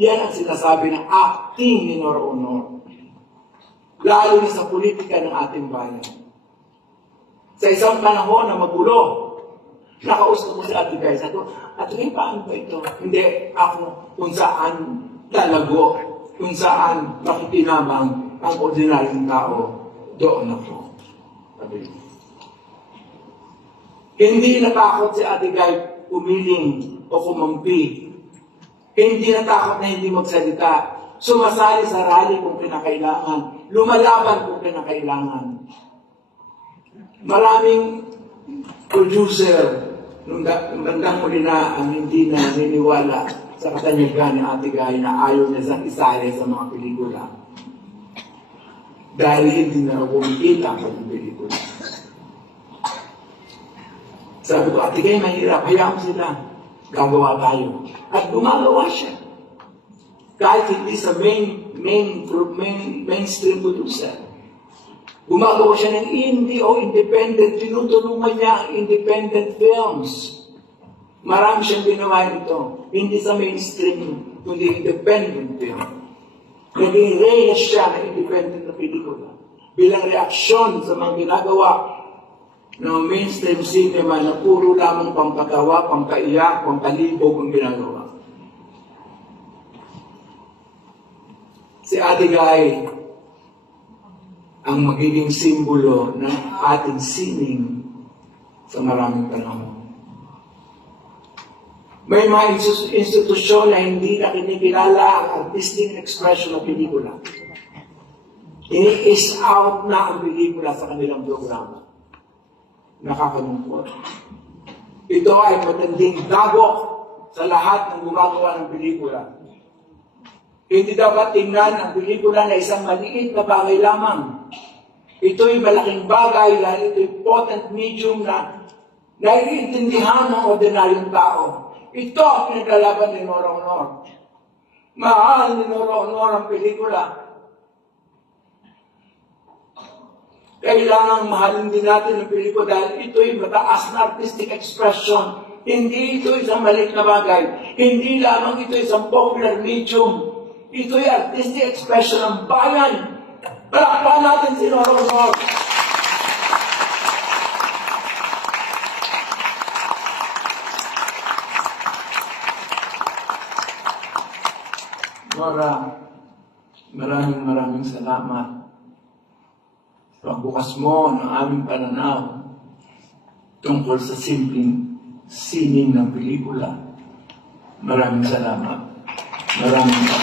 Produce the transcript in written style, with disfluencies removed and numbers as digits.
Yan ang sinasabi ng acting ni Nora Honor. Lalo na sa politika ng ating bayan. Sa isang panahon na magulo, nakausap ko si Ate Guy. Sabi ko, Ate Guy, paano ba ito? Hindi ako kung saan talago, kung saan makikinabang ang ordinaryong tao, doon ako. Sabi ko. Hindi natakot si Ate Guy umiling o kumampi. Hindi natakot na hindi magsalita. Sumasali sa rally kung kinakailangan. Lumalaban kung kinakailangan. Maraming producer nung bandang muli na ang hindi na naniniwala sa katanyagan ni Ate Guy na ayaw niya siyang isali sa mga pelikula. Dahil hindi na kumikita ang pelikula. Sabi ko, Ate Guy, mahirap. Hayaan mo sila. Gagawa tayo. At gumagawa siya. Kahit hindi sa mainstream producer. Gumagawa siya ng indie o independent. Tinutulungan niya ang independent films. Marami siyang ginawa nito. Hindi sa mainstream, kundi independent film. Naging reyes siya ng independent na pelikula. Bilang reaksyon sa mga ginagawa ng mainstream cinema na puro lamang pampatawa, pampaiyak, pampalibog ang ginagawa. Si Ate Guy ang magiging simbolo ng ating sining sa maraming panahon. May mga institusyon na hindi na kinikilala ang artistic expression ng pelikula. Ini-is out na ang pelikula sa kanilang programa. Nakakalungkot. Ito ay matinding dagok sa lahat ng gumagawa ng pelikula. Hindi dapat tingnan ang pelikula na isang maliit na bagay lamang. Ito'y malaking bagay dahil ito'y potent medium na naiintindihan ng ordinaryong tao. Ito ang pinaglalaban ni Nora Honor. Mahal ni Nora Honor ang pelikula. Kailangan mahalin din natin ang pelikula dahil ito'y mataas na artistic expression. Hindi ito isang maliit na bagay. Hindi lamang ito isang popular medium. Ito'y artistic expression ng bayan. Palakpakan natin si Nora Honor. Nora, maraming salamat. Pagbukas mo ng aming pananaw tungkol sa simpleng sining ng pelikula. Maraming salamat. Maraming salamat.